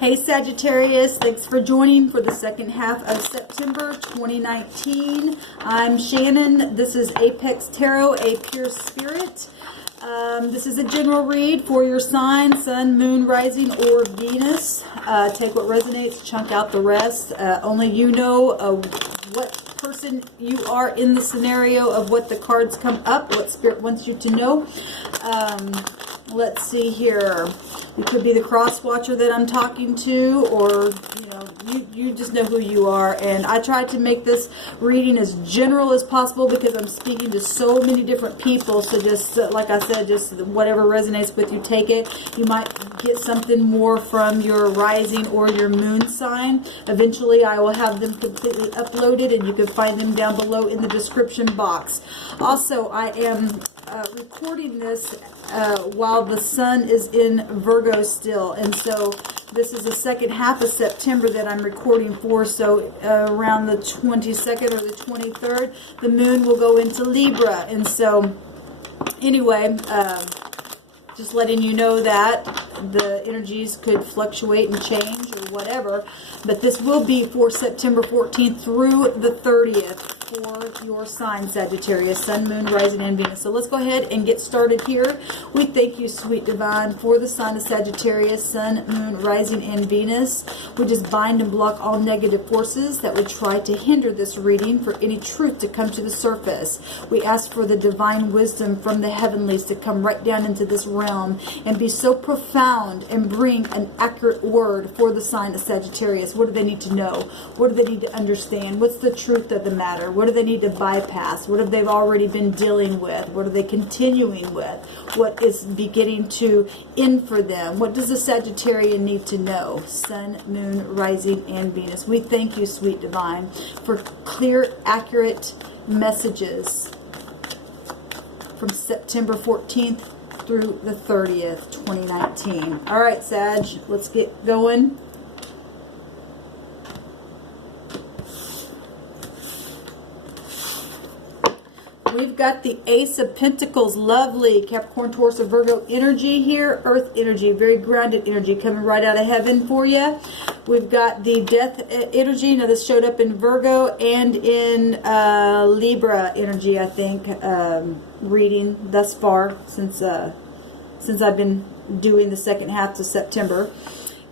Hey Sagittarius, thanks for joining for the second half of September 2019. I'm Shannon. This is Apex Tarot, a pure spirit. This is a general read for your sign, sun, moon, rising, or Venus. Take what resonates, chunk out the rest. Only you know what person you are in the scenario of what the cards come up, what spirit wants you to know. Let's see here. You could be the cross watcher that I'm talking to, or you just know who you are. And I tried to make this reading as general as possible because I'm speaking to so many different people. So just like I said, just whatever resonates with you, take it. You might get something more from your rising or your moon sign. Eventually I will have them completely uploaded, and you can find them down below in the description box. Also, I am recording this while the sun is in Virgo still, and so this is the second half of September that I'm recording for. So around the 22nd or the 23rd, the moon will go into Libra. And so anyway, just letting you know that the energies could fluctuate and change or whatever, but this will be for September 14th through the 30th for your sign, Sagittarius, sun, moon, rising, and Venus. So let's go ahead and get started here. We thank you, sweet divine, for the sign of Sagittarius, sun, moon, rising, and Venus. We just bind and block all negative forces that would try to hinder this reading for any truth to come to the surface. We ask for the divine wisdom from the heavenlies to come right down into this realm and be so profound and bring an accurate word for the sign of Sagittarius. What do they need to know? What do they need to understand? What's the truth of the matter? What do they need to bypass? What have they already been dealing with? What are they continuing with? What is beginning to end for them? What does the Sagittarian need to know? Sun, moon, rising, and Venus. We thank you, sweet divine, for clear, accurate messages from September 14th through the 30th, 2019. All right, Sag, let's get going. We've got the Ace of Pentacles, lovely Capricorn, Taurus, or Virgo energy here, earth energy, very grounded energy coming right out of heaven for you. We've got the death energy. Now this showed up in Virgo and in Libra energy, I think, reading thus far since I've been doing the second half of September.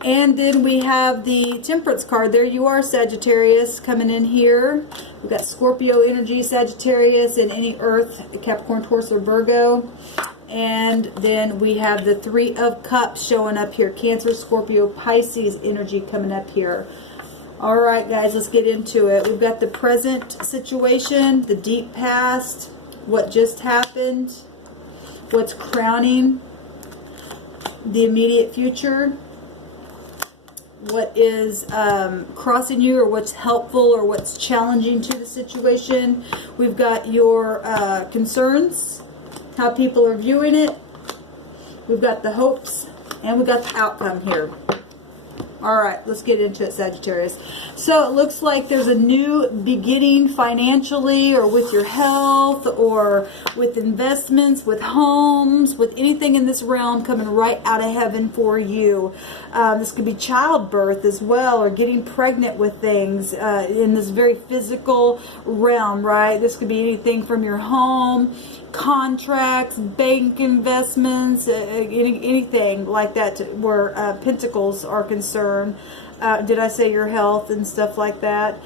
And then we have the Temperance card. There you are, Sagittarius, coming in here. We've got Scorpio energy, Sagittarius, and any earth, Capricorn, Taurus, or Virgo. And then we have the Three of Cups showing up here. Cancer, Scorpio, Pisces energy coming up here. All right, guys, let's get into it. We've got the present situation, the deep past, what just happened, what's crowning, the immediate future, what is crossing you, or what's helpful, or what's challenging to the situation. We've got your concerns, how people are viewing it. We've got the hopes, and we've got the outcome here. All right, let's get into it, Sagittarius. So it looks like there's a new beginning financially, or with your health, or with investments, with homes, with anything in this realm coming right out of heaven for you. This could be childbirth as well, or getting pregnant with things in this very physical realm, right? This could be anything from your home, contracts, bank investments, anything like that where pentacles are concerned. Did I say your health and stuff like that?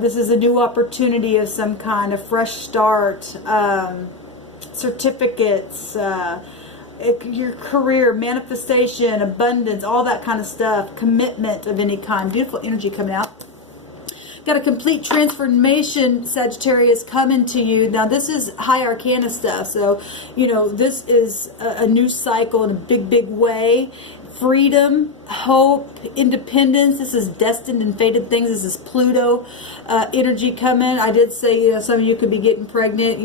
This is a new opportunity of some kind, a fresh start, certificates, your career, manifestation, abundance, all that kind of stuff, commitment of any kind. Beautiful energy coming out. Got a complete transformation, Sagittarius, coming to you. Now, this is high arcana stuff. So, this is a new cycle in a big, big way. Freedom, hope, independence. This is destined and fated things. This is Pluto energy coming. I did say, some of you could be getting pregnant.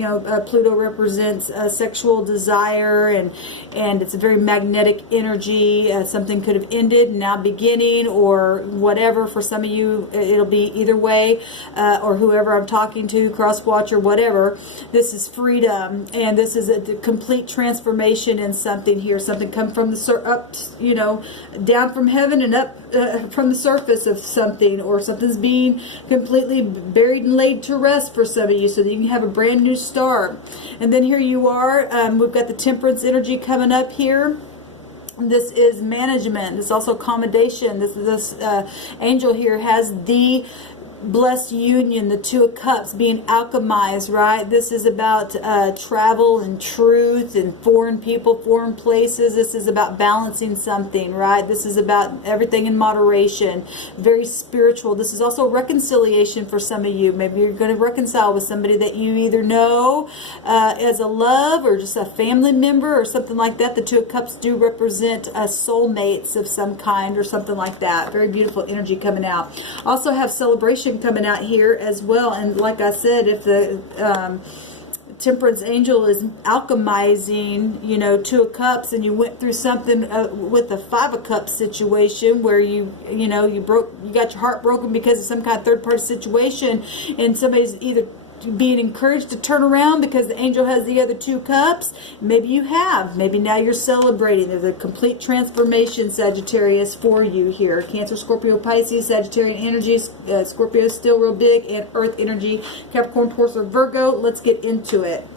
Pluto represents sexual desire, and it's a very magnetic energy. Something could have ended, now beginning, or whatever. For some of you, it'll be either way, or whoever I'm talking to, cross watcher, whatever. This is freedom, and this is a complete transformation in something here. Something come from the up, know, down from heaven and up from the surface of something, or something's being completely buried and laid to rest for some of you, so that you can have a brand new start. And then here you are, we've got the temperance energy coming up here. This is management. This is also accommodation. This angel here has the blessed union, the Two of Cups being alchemized, right? This is about travel and truth and foreign people, foreign places. This is about balancing something, right? This is about everything in moderation, very spiritual. This is also reconciliation for some of you. Maybe you're going to reconcile with somebody that you either know as a love or just a family member or something like that. The Two of Cups do represent soulmates of some kind or something like that. Very beautiful energy coming out. Also have celebration coming out here as well. And like I said, if the temperance angel is alchemizing, you know, Two of Cups, and you went through something with the Five of Cups situation where you got your heart broken because of some kind of third party situation, and somebody's either being encouraged to turn around because the angel has the other Two Cups. Maybe you have. Maybe now you're celebrating. There's a complete transformation, Sagittarius, for you here. Cancer, Scorpio, Pisces, Sagittarian energy. Scorpio is still real big, and Earth energy, Capricorn, Taurus, or Virgo. Let's get into it.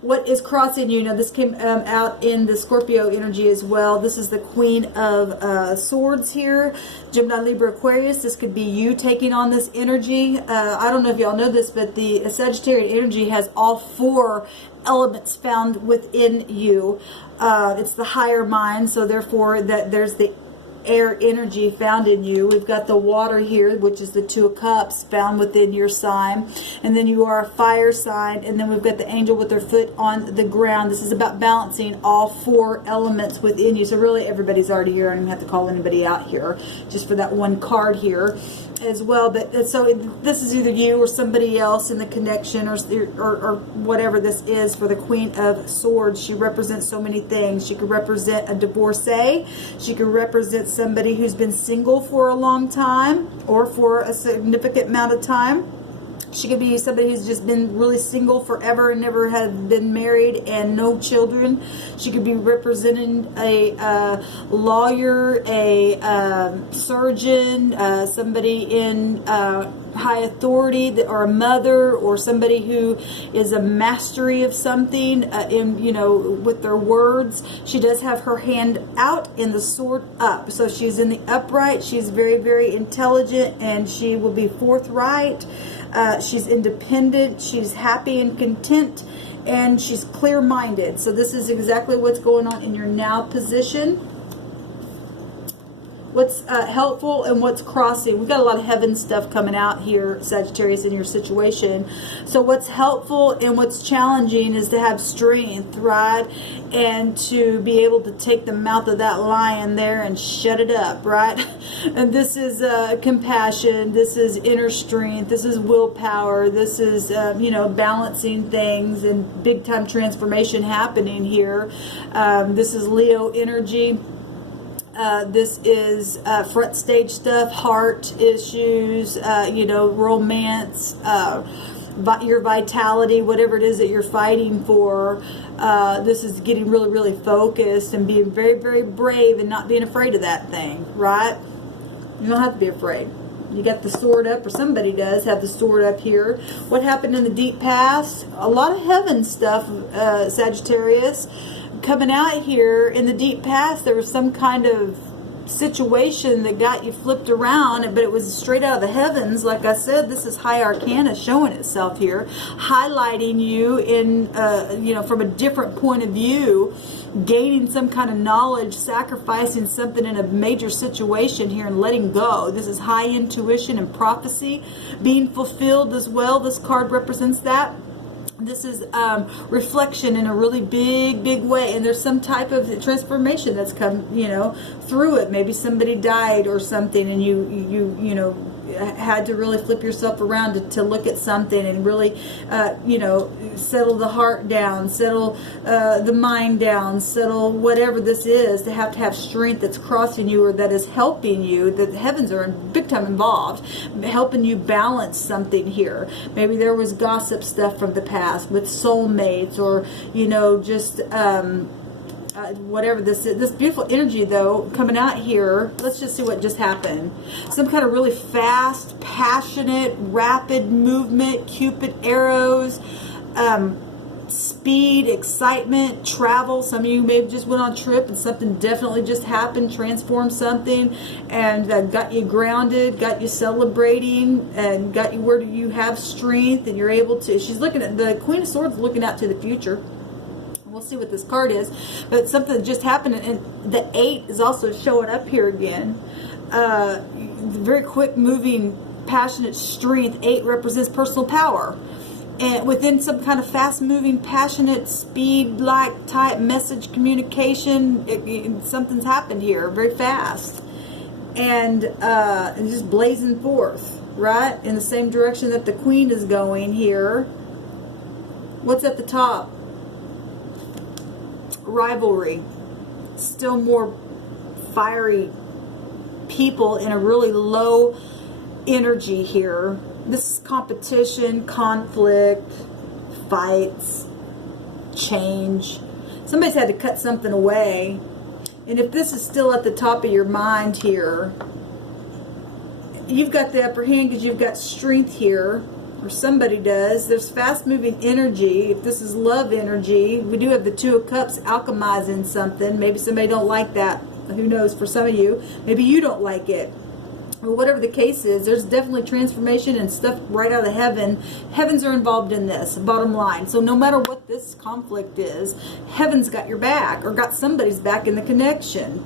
What is crossing you? Now, this came out in the Scorpio energy as well. This is the Queen of Swords here. Gemini, Libra, Aquarius. This could be you taking on this energy. I don't know if y'all know this, but the Sagittarian energy has all four elements found within you. It's the higher mind, so therefore there's the air energy found in you. We've got the water here, which is the Two of Cups found within your sign, and then you are a fire sign, and then we've got the angel with their foot on the ground. This is about balancing all four elements within you. So really everybody's already here. I don't even have to call anybody out here just for that one card here as well. But so this is either you or somebody else in the connection, or whatever this is for the Queen of Swords. She represents so many things. She could represent a divorcee. She could represent somebody who's been single for a long time or for a significant amount of time. She could be somebody who's just been really single forever and never had been married and no children. She could be representing a lawyer, a surgeon, somebody in high authority, or a mother, or somebody who is a mastery of something with their words. She does have her hand out and the sword up, so she's in the upright. She's very, very intelligent, and she will be forthright. She's independent, she's happy and content, and she's clear-minded. So this is exactly what's going on in your now position. What's helpful and what's crossing. We've got a lot of heaven stuff coming out here, Sagittarius, in your situation. So what's helpful and what's challenging is to have strength, right? And to be able to take the mouth of that lion there and shut it up, right? And this is compassion. This is inner strength. This is willpower. This is, balancing things and big time transformation happening here. This is Leo energy. This is front stage stuff, heart issues, romance, your vitality, whatever it is that you're fighting for. This is getting really, really focused and being very, very brave and not being afraid of that thing, right? You don't have to be afraid. You got the sword up, or somebody does have the sword up here. What happened in the deep past? A lot of heaven stuff, Sagittarius. Coming out here in the deep past, there was some kind of situation that got you flipped around, but it was straight out of the heavens. Like I said, this is high arcana showing itself here, highlighting you in from a different point of view, gaining some kind of knowledge, sacrificing something in a major situation here and letting go. This is high intuition and prophecy being fulfilled as well. This card represents that. This is reflection in a really big, big way, and there's some type of transformation that's come, through it. Maybe somebody died or something, and you had to really flip yourself around to look at something and really, settle the heart down, settle the mind down, settle whatever this is. To have strength that's crossing you or that is helping you. The heavens are big time involved, helping you balance something here. Maybe there was gossip stuff from the past with soulmates, or just whatever this is. This beautiful energy, though, coming out here. Let's just see what just happened. Some kind of really fast, passionate, rapid movement, Cupid arrows, speed, excitement, travel. Some of you maybe just went on a trip and something definitely just happened, transformed something, and got you grounded, got you celebrating, and got you where you have strength and you're able to. She's looking at the Queen of Swords, looking out to the future. We'll see what this card is, but something just happened, and the 8 is also showing up here again. Very quick moving, passionate strength. 8 represents personal power. And within some kind of fast-moving, passionate, speed-like type message communication, something's happened here very fast, and just blazing forth, right, in the same direction that the Queen is going here. What's at the top? Rivalry. Still more fiery people in a really low energy here. This is competition, conflict, fights, change. Somebody's had to cut something away. And if this is still at the top of your mind here, you've got the upper hand because you've got strength here, or somebody does. There's fast-moving energy. If this is love energy, we do have the 2 of Cups alchemizing something. Maybe somebody don't like that. Who knows, for some of you. Maybe you don't like it. Well, whatever the case is, there's definitely transformation and stuff right out of heaven. Heavens are involved in this, bottom line. So no matter what this conflict is, heaven's got your back, or got somebody's back in the connection.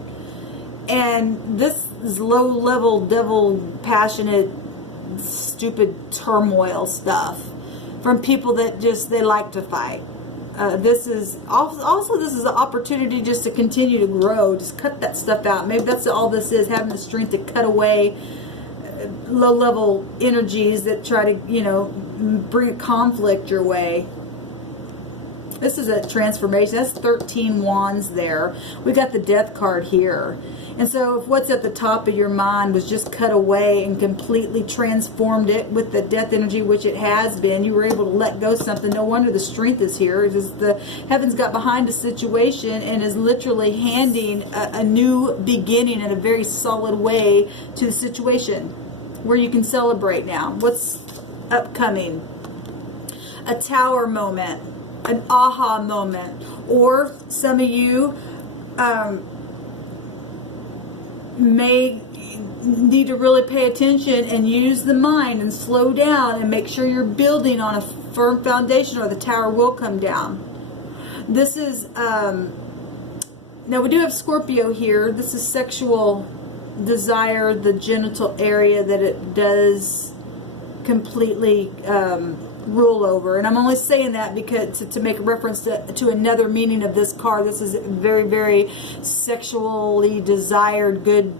And this is low-level, devil, passionate, stupid turmoil stuff from people that just, they like to fight. This is also this is an opportunity just to continue to grow. Just cut that stuff out. Maybe that's all this is, having the strength to cut away low-level energies that try to, you know, bring conflict your way. This is a transformation. That's 13 wands there. We got the Death card here. And so if what's at the top of your mind was just cut away and completely transformed it with the death energy, which it has been, you were able to let go something. No wonder the strength is here. It is the heavens got behind a situation and is literally handing a new beginning in a very solid way to the situation where you can celebrate now. What's upcoming? A tower moment, an aha moment, or some of you may need to really pay attention and use the mind and slow down and make sure you're building on a firm foundation, or the tower will come down. This is now we do have Scorpio here. This is sexual desire, the genital area that it does completely rule over. And I'm only saying that because to make a reference to another meaning of this card. This is very, very sexually desired, good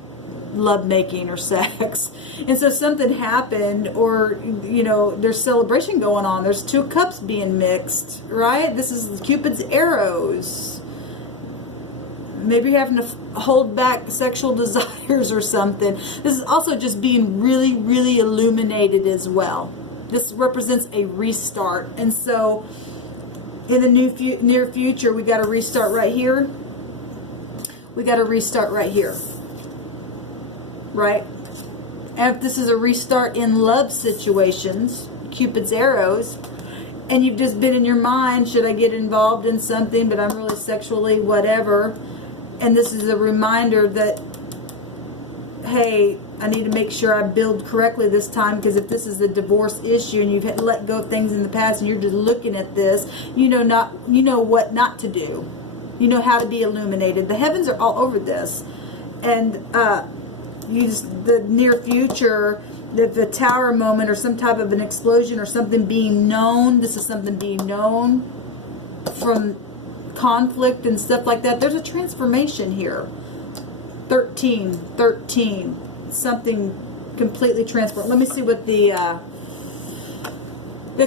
lovemaking or sex. And so something happened, or, you know, there's celebration going on. There's 2 cups being mixed, right? This is Cupid's arrows. Maybe you're having to hold back sexual desires or something. This is also just being really, really illuminated as well. This represents a restart. And so in the near future, we got to restart right here. We got to restart right here. Right? And if this is a restart in love situations, Cupid's arrows, and you've just been in your mind, should I get involved in something, but I'm really sexually whatever. And this is a reminder that, hey, I need to make sure I build correctly this time, because if this is a divorce issue and you've let go of things in the past and you're just looking at this, you know what not to do. You know how to be illuminated. The heavens are all over this. And the near future, the tower moment, or some type of an explosion or something being known. This is something being known from conflict and stuff like that. There's a transformation here. 13. Something completely transformed. Let me see what the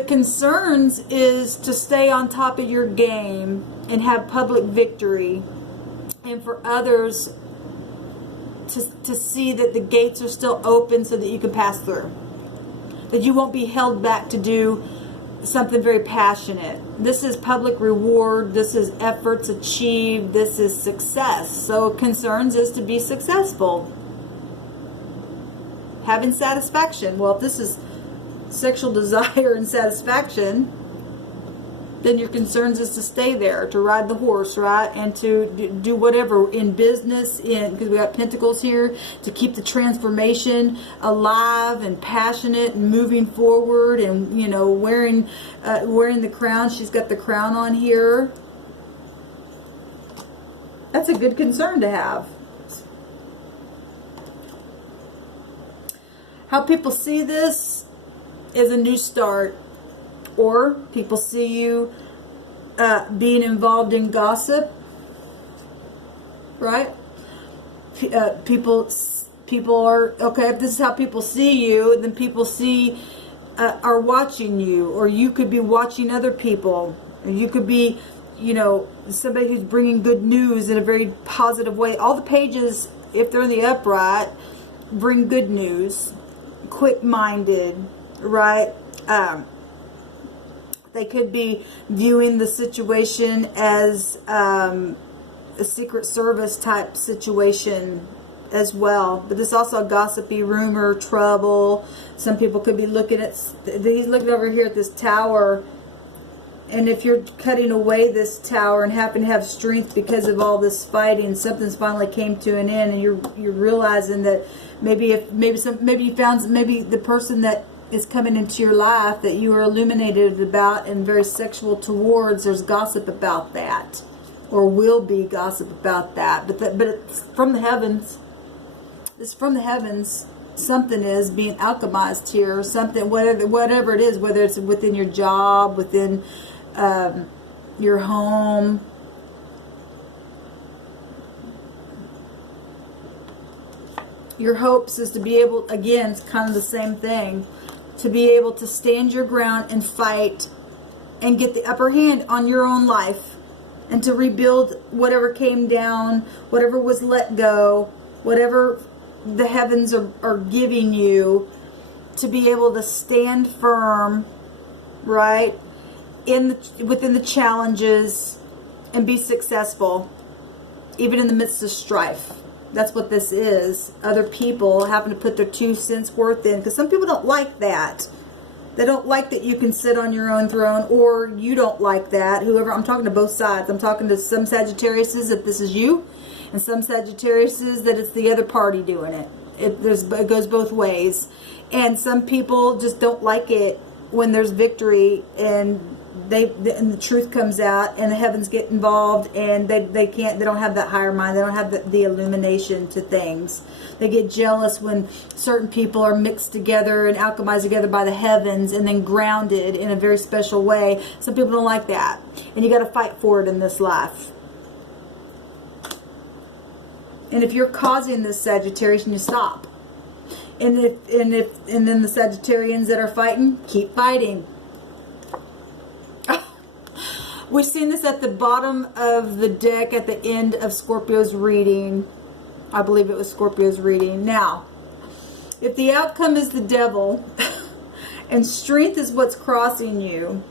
concerns is: to stay on top of your game and have public victory, and for others to see that the gates are still open so that you can pass through, that you won't be held back to do something very passionate. This is public reward. This is efforts achieved. This is success. So concerns is to be successful. Having satisfaction. Well, if this is sexual desire and satisfaction, then your concerns is to stay there, to ride the horse, right? And to do whatever in business, because we got pentacles here, to keep the transformation alive and passionate and moving forward, and, you know, wearing the crown. She's got the crown on here. That's a good concern to have. How people see this is a new start. Or people see you being involved in gossip, right? People are, okay, if this is how people see you, then people are watching you, or you could be watching other people. Or you could be, you know, somebody who's bringing good news in a very positive way. All the pages, if they're in the upright, bring good news. Quick-minded, right? They could be viewing the situation as a Secret Service type situation as well. But there's also gossipy, rumor, trouble. Some people could be looking at, he's looking over here at this tower. And if you're cutting away this tower and happen to have strength because of all this fighting, something's finally came to an end, and you're realizing that maybe you found the person that is coming into your life that you are illuminated about and very sexual towards, there's gossip about that, or will be gossip about that. But it's from the heavens. It's from the heavens. Something is being alchemized here. Something, whatever it is, whether it's within your job, within your home. Your hopes is to be able, again, it's kind of the same thing, to be able to stand your ground and fight and get the upper hand on your own life, and to rebuild whatever came down, whatever was let go, whatever the heavens are giving you, to be able to stand firm, right, within the challenges, and be successful, even in the midst of strife. That's what this is. Other people having to put their 2 cents worth in. Because some people don't like that. They don't like that you can sit on your own throne. Or you don't like that. Whoever, I'm talking to both sides. I'm talking to some Sagittariuses that this is you. And some Sagittariuses that it's the other party doing it. It goes both ways. And some people just don't like it when there's victory and the truth comes out and the heavens get involved, and they don't have that higher mind. They don't have the illumination to things. They get jealous when certain people are mixed together and alchemized together by the heavens and then grounded in a very special way. Some people don't like that, and you got to fight for it in this life. And if you're causing this, Sagittarius, you stop. And then the Sagittarians that are fighting, keep fighting. We've seen this at the bottom of the deck at the end of Scorpio's reading. I believe it was Scorpio's reading. Now, if the outcome is the devil and strength is what's crossing you,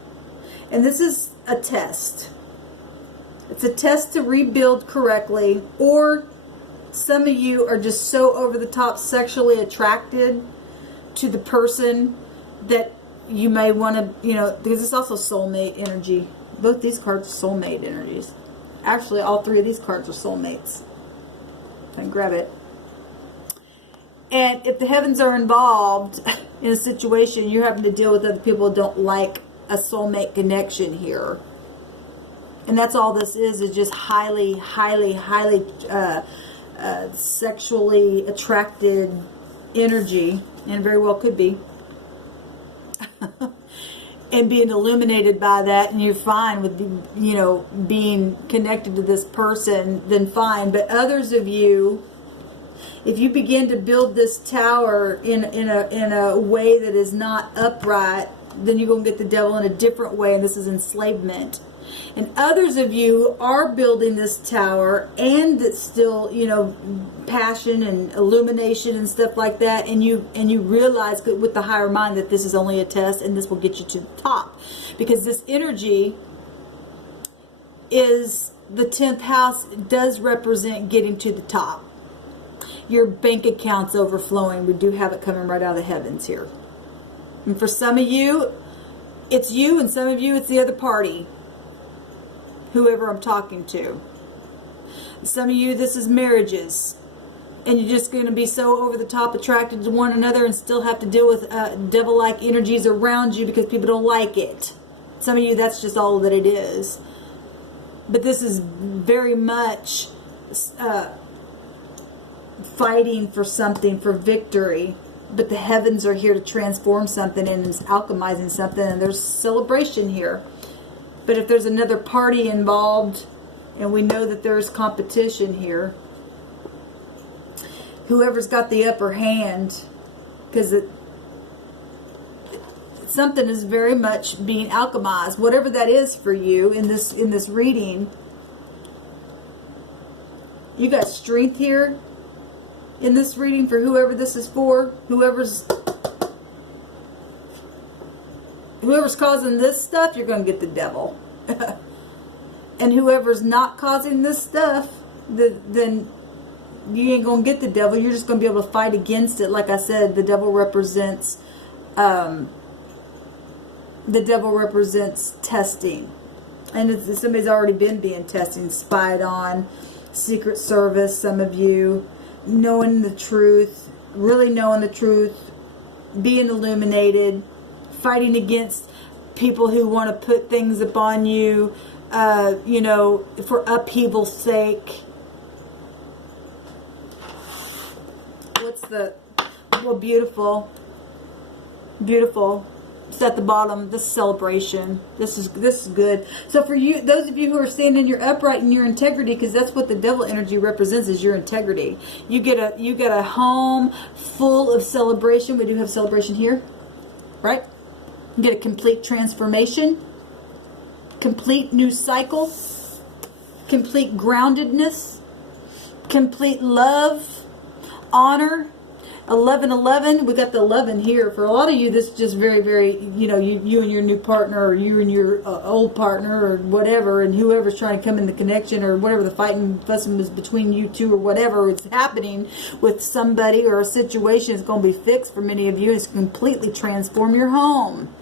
and this is a test. It's a test to rebuild correctly, or some of you are just so over the top sexually attracted to the person that you may want to, you know, because it's also soulmate energy. Both these cards are soulmate energies. Actually, all 3 of these cards are soulmates. And grab it. And if the heavens are involved in a situation, you're having to deal with other people who don't like a soulmate connection here. And that's all this is just highly, highly, highly sexually attracted energy. And very well could be. And being illuminated by that, and you're fine with, you know, being connected to this person, then fine. But others of you, if you begin to build this tower in a way that is not upright, then you're going to get the devil in a different way, and this is enslavement. And others of you are building this tower, and it's still, you know, passion and illumination and stuff like that, and you realize with the higher mind that this is only a test and this will get you to the top, because this energy is the 10th house, does represent getting to the top. Your bank account's overflowing. We do have it coming right out of the heavens here. And for some of you, it's you, and some of you, it's the other party. Whoever I'm talking to. Some of you, this is marriages. And you're just going to be so over the top attracted to one another and still have to deal with devil-like energies around you because people don't like it. Some of you, that's just all that it is. But this is very much fighting for something, for victory. But the heavens are here to transform something, and it's alchemizing something, and there's celebration here. But if there's another party involved, and we know that there's competition here, whoever's got the upper hand, because something is very much being alchemized, whatever that is for you in this reading. You got strength here in this reading for whoever this is for. Whoever's causing this stuff, you're going to get the devil. And whoever's not causing this stuff, then you ain't going to get the devil. You're just going to be able to fight against it. Like I said, the devil represents testing. And somebody's already been being tested, spied on, Secret Service, some of you, knowing the truth, really knowing the truth, being illuminated, fighting against people who want to put things upon you, you know, for upheaval's sake. Well, beautiful. Beautiful. It's at the bottom. This is celebration. This is good. So for you, those of you who are standing in your upright and your integrity, because that's what the devil energy represents, is your integrity. You get a home full of celebration. We do have celebration here, right? You get a complete transformation, complete new cycle, complete groundedness, complete love, honor. 1111, we got the 11 here. For a lot of you, this is just very, very, you know, you and your new partner, or you and your old partner, or whatever, and whoever's trying to come in the connection, or whatever the fighting fussing is between you two, or whatever is happening with somebody or a situation is going to be fixed for many of you. It's completely transform your home.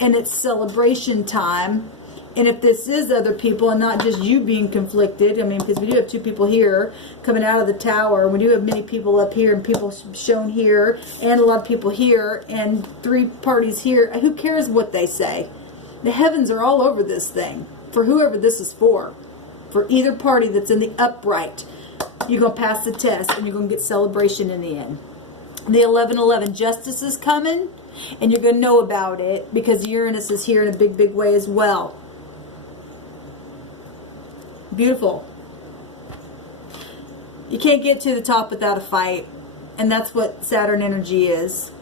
And it's celebration time. And if this is other people and not just you being conflicted, I mean, because we do have two people here coming out of the tower. We do have many people up here and people shown here and a lot of people here and three parties here. Who cares what they say? The heavens are all over this thing for whoever this is for. For either party that's in the upright, you're going to pass the test and you're going to get celebration in the end. The 1111, justice is coming and you're going to know about it because Uranus is here in a big, big way as well. Beautiful. You can't get to the top without a fight. And that's what Saturn energy is.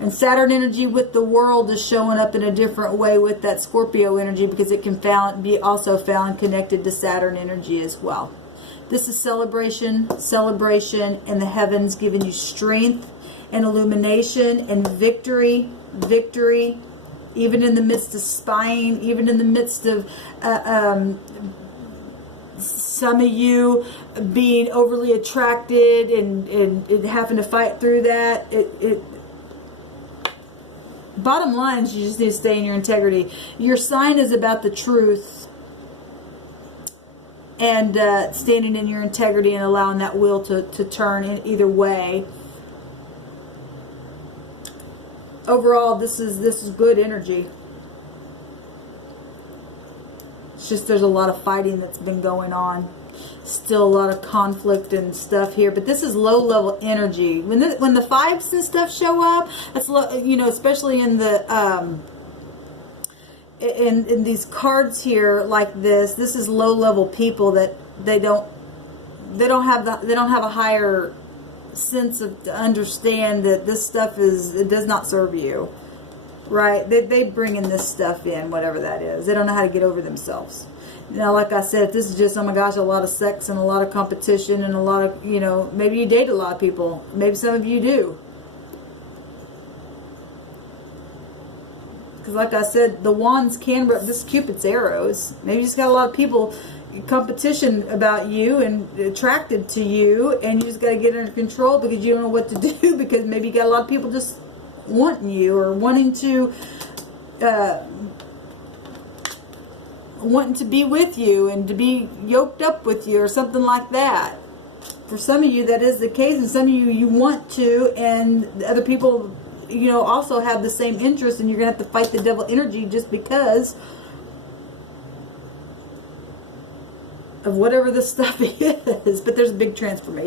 And Saturn energy with the world is showing up in a different way with that Scorpio energy, because it can be also found connected to Saturn energy as well. This is celebration, celebration, and the heavens giving you strength and illumination and victory, victory, even in the midst of spying, even in the midst of some of you being overly attracted and having to fight through that. Bottom line is you just need to stay in your integrity. Your sign is about the truth and standing in your integrity and allowing that wheel to turn in either way. Overall, this is good energy. It's just there's a lot of fighting that's been going on. Still a lot of conflict and stuff here, but this is low level energy. When the fives and stuff show up, that's you know, especially in the in these cards here like this. This is low level people that they don't have a higher sense of to understand that this stuff it does not serve you. right? They bring in this stuff in, whatever that is. They don't know how to get over themselves. Now, like I said, if this is just, oh my gosh, a lot of sex and a lot of competition and a lot of, you know, maybe you date a lot of people. Maybe some of you do. Because like I said, the wands can, this Cupid's arrows. Maybe you just got a lot of people, competition about you and attracted to you, and you just got to get under control because you don't know what to do, because maybe you got a lot of people just wanting you or wanting to be with you and to be yoked up with you or something like that. For some of you that is the case, and some of you want to, and the other people, you know, also have the same interest, and you're gonna have to fight the devil energy just because of whatever this stuff is. But there's a big transformation.